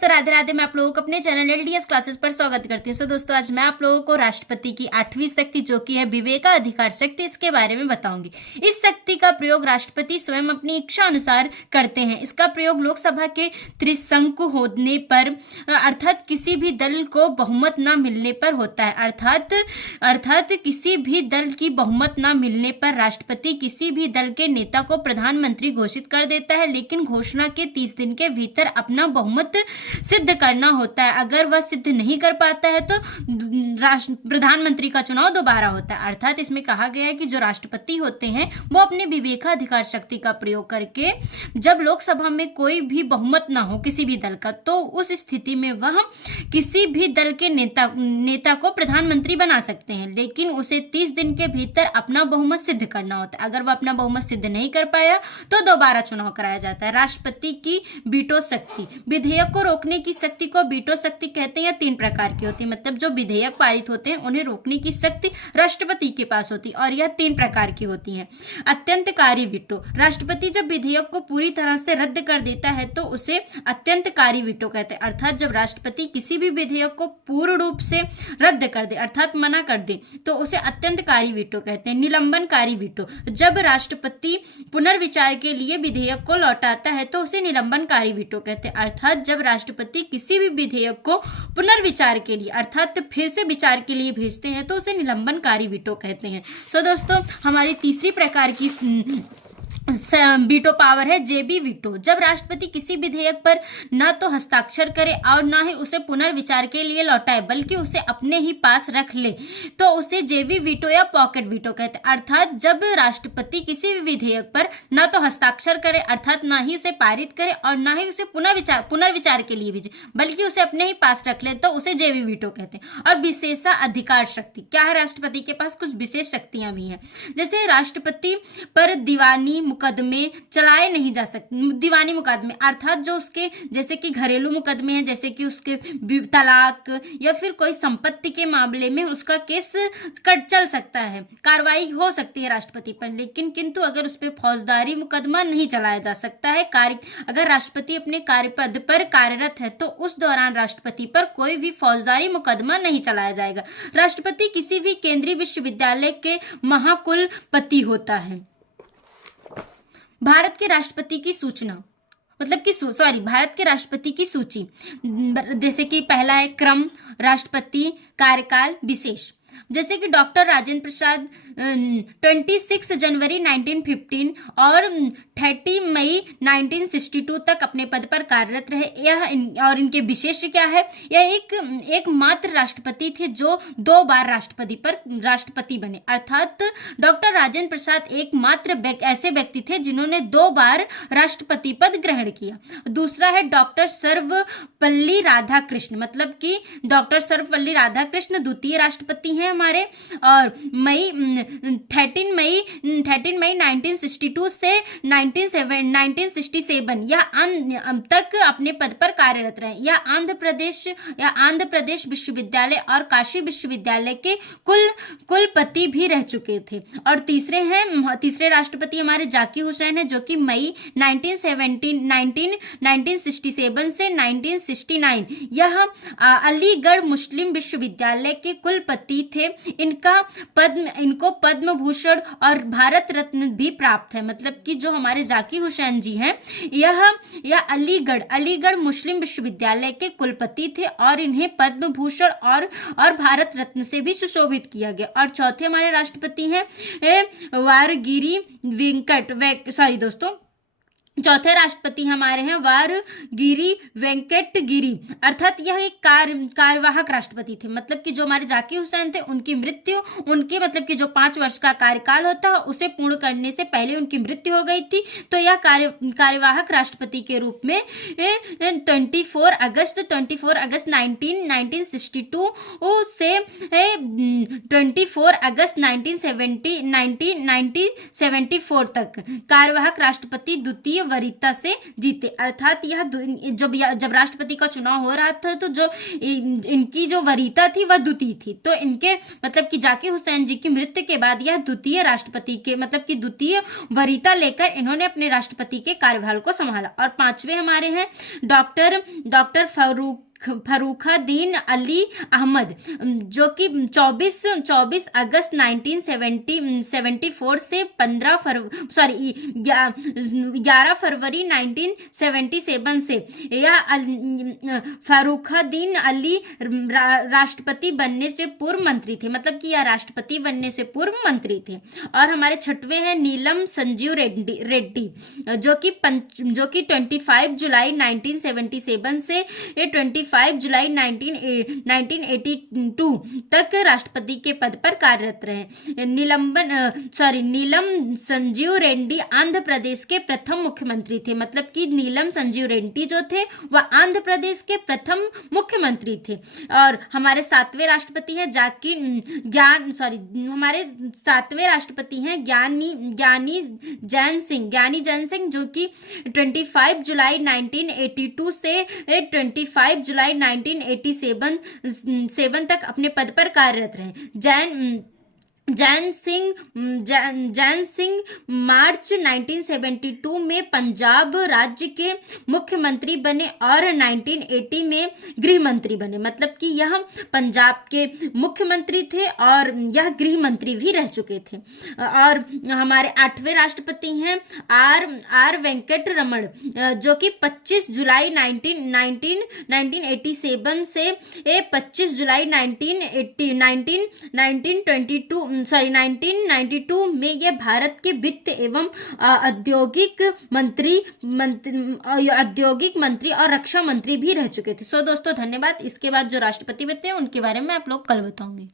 दोस्तों, राधे राधे। मैं आप लोगों को अपने चैनल LDS क्लासेस पर स्वागत करती हूँ। सो दोस्तों, आज मैं आप लोगों को राष्ट्रपति की 8वीं शक्ति जो कि है विवेकाधिकार शक्ति, इसके बारे में बताऊंगी। इस शक्ति का प्रयोग राष्ट्रपति स्वयं अपनी इच्छा अनुसार करते हैं। इसका प्रयोग लोकसभा के त्रिशंकु होने पर अर्थात किसी भी दल को बहुमत न मिलने पर होता है। अर्थात किसी भी दल की बहुमत न मिलने पर राष्ट्रपति किसी भी दल के नेता को प्रधानमंत्री घोषित कर देता है, लेकिन घोषणा के 30 दिन के भीतर अपना बहुमत सिद्ध करना होता है। अगर वह सिद्ध नहीं कर पाता है तो प्रधानमंत्री का चुनाव दोबारा होता है। अर्थात इसमें कहा गया है कि जो राष्ट्रपति होते हैं वो अपने विवेकाधिकार शक्ति का प्रयोग करके जब लोकसभा में कोई भी बहुमत ना हो किसी भी दल का, तो उस स्थिति में वह किसी भी दल के नेता को प्रधानमंत्री बना सकते हैं, लेकिन उसे 30 दिन के भीतर अपना बहुमत सिद्ध करना होता है। अगर वह अपना बहुमत सिद्ध नहीं कर पाया तो दोबारा चुनाव कराया जाता है। राष्ट्रपति की वीटो शक्ति, विधेयक को रोकने की शक्ति को वीटो शक्ति कहते हैं। यह 3 प्रकार की होती है, मतलब जो विधेयक पारित होते हैं उन्हें रोकने की शक्ति राष्ट्रपति के पास होती है और यह 3 प्रकार की होती है। अत्यंतकारी वीटो, राष्ट्रपति जब विधेयक को पूरी तरह से रद्द कर देता है तो उसे अत्यंतकारी वीटो कहते हैं। अर्थात जब राष्ट्रपति किसी भी विधेयक को पूर्ण रूप से रद्द कर दे अर्थात मना कर दे तो उसे अत्यंतकारी वीटो कहते हैं। निलंबनकारी वीटो, जब राष्ट्रपति पुनर्विचार के लिए विधेयक को लौटाता है तो उसे निलंबनकारी वीटो कहते हैं। अर्थात जब राष्ट्रपति किसी भी विधेयक को पुनर्विचार के लिए अर्थात फिर से विचार के लिए भेजते हैं तो उसे निलंबनकारी वीटो कहते हैं। सो दोस्तों, हमारी तीसरी प्रकार की वीटो पावर है जेबी वीटो। जब राष्ट्रपति किसी विधेयक पर न तो हस्ताक्षर करे और न ही उसे पुनर्विचार के लिए लौटाए बल्कि उसे अपने ही पास रख ले तो उसे जेबी वीटो या पॉकेट वीटो कहते हैं। अर्थात जब राष्ट्रपति किसी भी विधेयक पर न तो हस्ताक्षर करे अर्थात न ही उसे पारित करे और न ही उसे पुनर्विचार के लिए भेजे बल्कि उसे अपने ही पास रख ले तो उसे जेबी वीटो कहते हैं। और विशेषाधिकार शक्ति क्या है? राष्ट्रपति के पास कुछ विशेष शक्तियां भी हैं, जैसे राष्ट्रपति पर दीवानी मुकदमे चलाए नहीं जा सकते। दीवानी मुकदमे अर्थात जो उसके जैसे कि घरेलू मुकदमे हैं, जैसे कि उसके तलाक या फिर कोई संपत्ति के मामले में उसका केस चल सकता है, कार्रवाई हो सकती है राष्ट्रपति पर, लेकिन किंतु अगर उस पर फौजदारी मुकदमा नहीं चलाया जा सकता है। अगर राष्ट्रपति अपने कार्यपद पर कार्यरत है तो उस दौरान राष्ट्रपति पर कोई भी फौजदारी मुकदमा नहीं चलाया जाएगा। राष्ट्रपति किसी भी केंद्रीय विश्वविद्यालय के महाकुलपति होता है। भारत के राष्ट्रपति की सूचना भारत के राष्ट्रपति की सूची, जैसे कि पहला है क्रम, राष्ट्रपति, कार्यकाल, विशेष। जैसे कि डॉक्टर राजेंद्र प्रसाद 26 जनवरी 1915 और 30 मई 1962 तक अपने पद पर कार्यरत रहे। और इनके विशेष क्या है? यह एक मात्र राष्ट्रपति थे जो 2 बार राष्ट्रपति बने। अर्थात डॉक्टर राजेंद्र प्रसाद एकमात्र ऐसे व्यक्ति थे जिन्होंने 2 बार राष्ट्रपति पद ग्रहण किया। दूसरा है डॉक्टर सर्वपल्ली राधाकृष्ण, मतलब कि डॉक्टर सर्वपल्ली राधाकृष्ण द्वितीय राष्ट्रपति हैं हमारे, और 13 मई 1962 से 1967 यह तक अपने पद पर कार्यरत रहे। यह आंध्र प्रदेश विश्वविद्यालय और काशी विश्वविद्यालय के कुलपति भी रह चुके थे। और तीसरे राष्ट्रपति हमारे जाकिर हुसैन है, जो कि मई 1967 से 1969 यह अलीगढ़ मुस्लिम विश्वविद्यालय के कुलपति थे। इनको पद्म भूषण और भारत रत्न भी प्राप्त है। मतलब कि जो हमारे जाकिर हुसैन जी हैं यह अलीगढ़ मुस्लिम विश्वविद्यालय के कुलपति थे और इन्हें पद्म भूषण और भारत रत्न से भी सुशोभित किया गया। और चौथे हमारे राष्ट्रपति हैं चौथे राष्ट्रपति हमारे हैं वारगिरी वेंकट गिरी। अर्थात यह एक कार्यवाहक राष्ट्रपति थे, मतलब कि जो हमारे जाकिर हुसैन थे उनकी मृत्यु मतलब कि जो 5 वर्ष का कार्यकाल होता है उसे पूर्ण करने से पहले उनकी मृत्यु हो गई थी। तो यह कार्यवाहक राष्ट्रपति के रूप में 24 अगस्त 1962 से 24 अगस्त 1974 तक कार्यवाहक राष्ट्रपति द्वितीय द्वितीय वरीयता से जीते। अर्थात यह जब राष्ट्रपति का चुनाव हो रहा था तो जो इनकी जो वरीयता थी वह द्वितीय थी। तो इनके मतलब कि जाकिर हुसैन जी की मृत्यु के बाद यह द्वितीय राष्ट्रपति के मतलब कि द्वितीय वरीयता लेकर इन्होंने अपने राष्ट्रपति के कार्यभार को संभाला। और पांचवे हमारे हैं डॉक्टर फर्रुखादीन अली अहमद, जो कि 24 अगस्त 1974 से 11 फरवरी 1977 से यह फर्रुखादीन अली राष्ट्रपति बनने से पूर्व मंत्री थे, मतलब कि यह राष्ट्रपति बनने से पूर्व मंत्री थे। और हमारे छठवें हैं नीलम संजीव रेड्डी, जो कि 25 जुलाई 1977 से 25 जुलाई 1982 तक राष्ट्रपति के पद पर कार्यरत रहे। नीलम संजीव रेड्डी आंध्र प्रदेश के प्रथम मुख्यमंत्री थे, मतलब कि नीलम संजीव रेड्डी जो थे वह आंध्र प्रदेश के प्रथम मुख्यमंत्री थे। और हमारे सातवें राष्ट्रपति हैं ज्ञानी जैन सिंह, जो कि 25 जुलाई 1982 से 25 जुलाई 1987 तक अपने पद पर कार्यरत रहे। जैन सिंह मार्च 1972 में पंजाब राज्य के मुख्यमंत्री बने और 1980 में गृह मंत्री बने, मतलब कि यह पंजाब के मुख्यमंत्री थे और यह गृह मंत्री भी रह चुके थे। और हमारे आठवें राष्ट्रपति हैं आर वेंकट रमण, जो कि 25 जुलाई 1987 से 25 जुलाई 1992 में यह भारत के वित्त एवं औद्योगिक मंत्री और रक्षा मंत्री भी रह चुके थे। दोस्तों धन्यवाद। इसके बाद जो राष्ट्रपति बनते हैं उनके बारे में आप लोग कल बताऊंगी।